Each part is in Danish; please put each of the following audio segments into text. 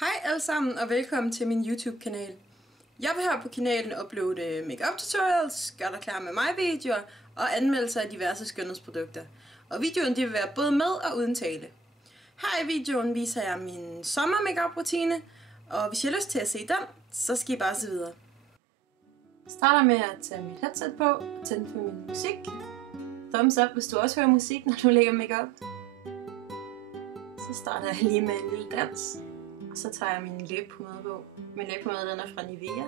Hej alle sammen og velkommen til min YouTube kanal. Jeg vil her på kanalen uploade makeup tutorials, gør dig klar med mig videoer og anmeldelser af diverse skønhedsprodukter. Og videoen vil være både med og uden tale. Her i videoen viser jeg min sommer makeup rutine, og hvis I har lyst til at se den, så skal I bare se videre. Jeg starter med at tage mit headset på og tænde for min musik. Thumbs up, hvis du også hører musik, når du lægger makeup. Så starter jeg lige med en lille dans. Og så tager jeg min læbepomade på. Min læbepomade den er fra Nivea.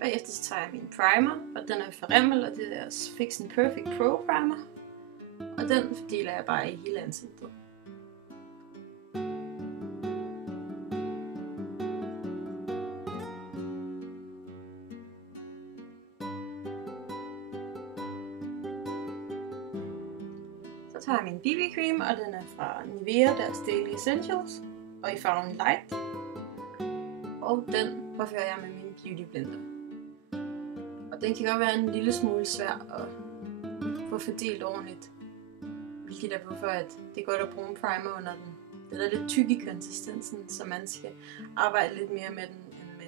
Bagefter så tager jeg min primer, og den er fra Rimmel, og det er Fix and Perfect Pro Primer. Og den fordeler jeg bare i hele ansigtet. Så tager jeg min BB Cream, og den er fra Nivea, deres Daily Essentials, og i farven Light. Og den påfører jeg med min Beauty Blender. Og den kan godt være en lille smule svær at få fordelt ordentligt. Hvilket er hvorfor, at det er godt at bruge en primer under den. Den er lidt tyk i konsistensen, så man skal arbejde lidt mere med den, end med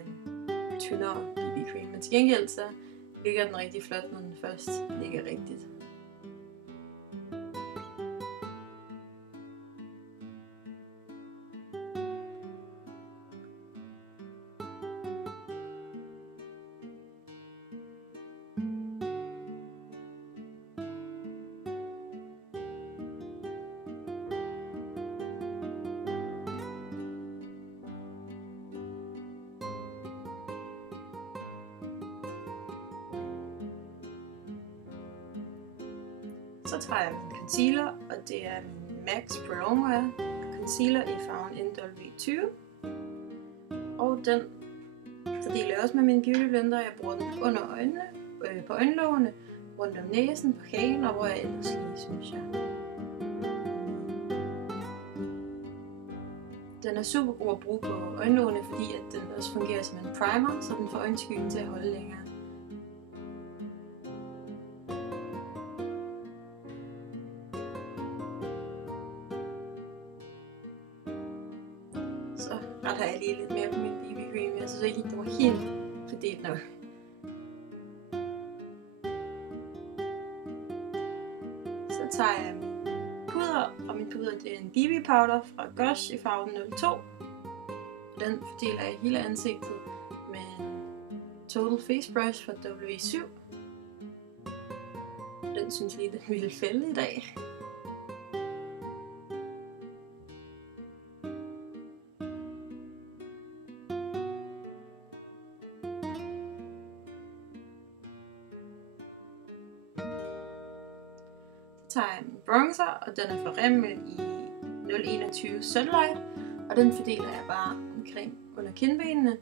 en tyndere BB Cream. Men til gengæld så ligger den rigtig flot, når den først ligger rigtigt. Så tager jeg min concealer, og det er min MAC Pro Longwear Concealer i farven NW20. Og den fordeler jeg også med min Beauty Blender. Jeg bruger den under øjnene, på øjenlågene, rundt om næsen, på hagen og hvor jeg ellers lige synes jeg. Den er super god at bruge på øjenlågene, fordi at den også fungerer som en primer, så den får øjenskyggen til at holde længere. Så retter jeg lige lidt mere på min BB Cream. Jeg synes ikke, det var helt fordelt nok. Så tager jeg min puder, og min puder det er en BB Powder fra Gush i farven 02. Den fordeler jeg hele ansigtet med en Total Face Brush fra W7. Den synes lige, den ville fælde i dag. Så tager jeg min bronzer, og den er fra Rimmel i 021 Sunlight, og den fordeler jeg bare omkring under kindbenene,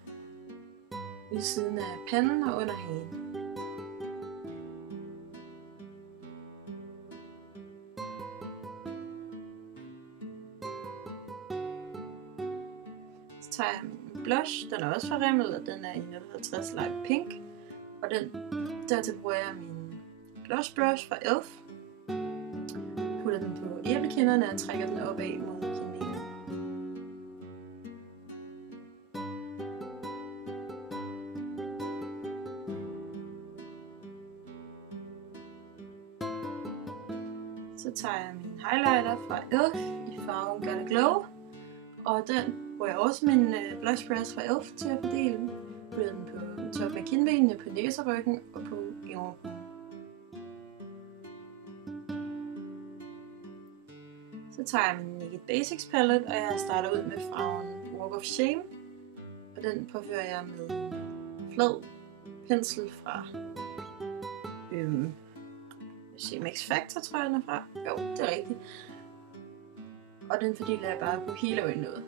ved siden af panden og under hagen. Så tager jeg min blush, den er også fra Rimmel, og den er i 050 Light Pink, og dertil bruger jeg min blush brush fra Elf. Putter den på æblekinderne og trækker den opad mod kindbenene. Så tager jeg min highlighter fra Elf i farven Gotta Glow, og den bruger jeg også min blush brush fra Elf til at fordele. Putter den på toppen af kindbenene, på næseryggen og på øjenbrynen. Så tager jeg min Naked Basics palette, og jeg starter ud med farven Walk of Shame. Og den påfører jeg med en flad pensel fra Max Factor, tror jeg den er fra. Jo, det er rigtigt. Og den fordeler jeg bare på hele øjenlåget.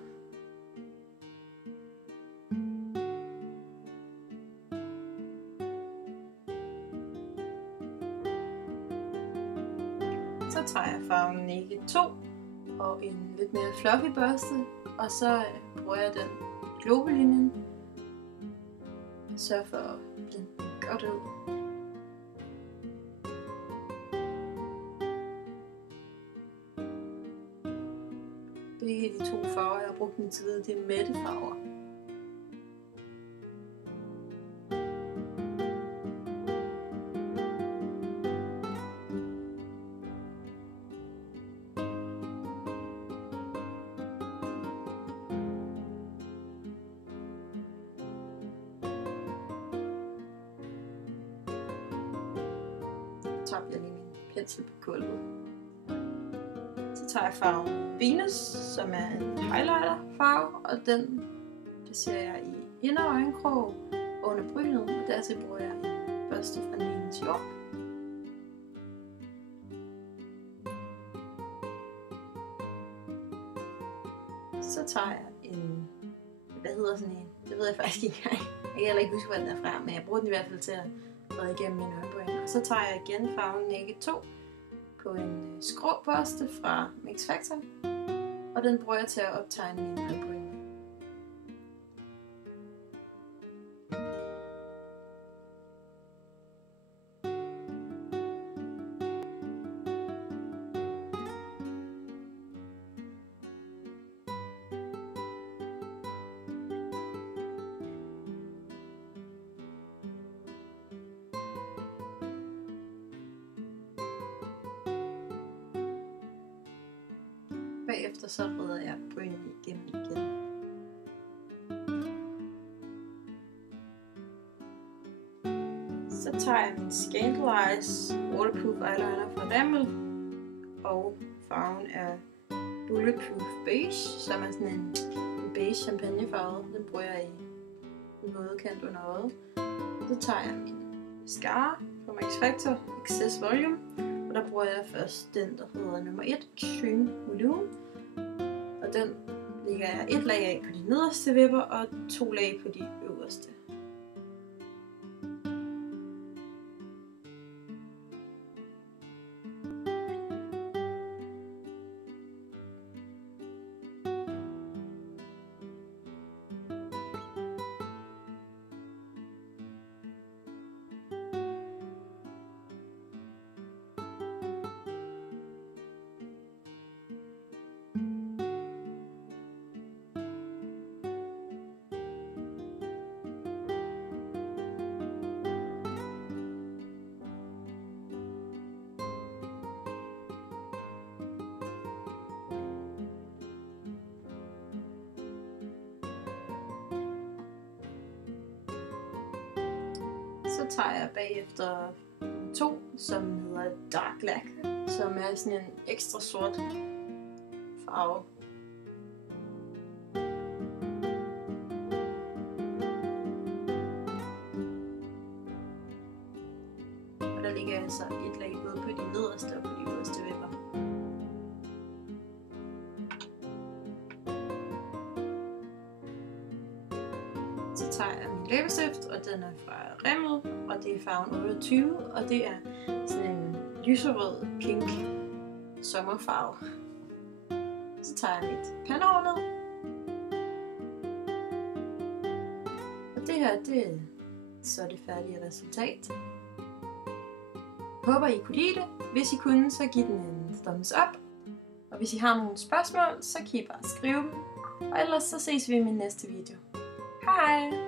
Så tager jeg farven Naked 2 og en lidt mere fluffy børste, og så bruger jeg den globelinjen. Sørg for at blende den godt ud. Begge de to farver, jeg har brugt den til, det er matte farver. Så tager jeg lige min pensel på gulvet. Så tager jeg farven Venus, som er en highlighter farve, og den placerer jeg i inder øjenkrog under brynet, og dertil bruger jeg en børste fra Nilens Jord. Så tager jeg en, hvad hedder sådan en, det ved jeg faktisk ikke engang. Jeg kan heller ikke huske, hvor den er fra, men jeg bruger den i hvert fald til at brede igennem mine øjenbryn. Og så tager jeg igen farven Naked 2 på en skråbørste fra Mix Factor, og den bruger jeg til at optegne mine øjenbryn. Bagefter så reder jeg brynene igennem igen. Så tager jeg min Scandal Eyes Waterproof Eyeliner fra Rimmel, og farven er Bulletproof Beige, som er sådan en beige champagnefarve. Den bruger jeg i en våde kant under øjet. Så tager jeg min mascara fra Max Factor Excess Volume, og der bruger jeg først den, der hedder nummer 1, Extreme Volume. Og den lægger jeg et lag af på de nederste vipper og 2 lag på de øverste. Så tager jeg bagefter 2, som hedder Dark Lac, som er sådan en ekstra sort farve. Og der ligger altså et lag både på de nederste og på de øverste vipper. Så tager jeg min læbestift, og den er fra Rimmel, og det er farven 28, og det er sådan en lyserød pink sommerfarve. Så tager jeg mit pandehår ned. Og det her, det er så det færdige resultat. Håber I kunne lide det. Hvis I kunne, så giv den en thumbs up. Og hvis I har nogle spørgsmål, så kan I bare skrive dem. Og ellers så ses vi i min næste video. Hej!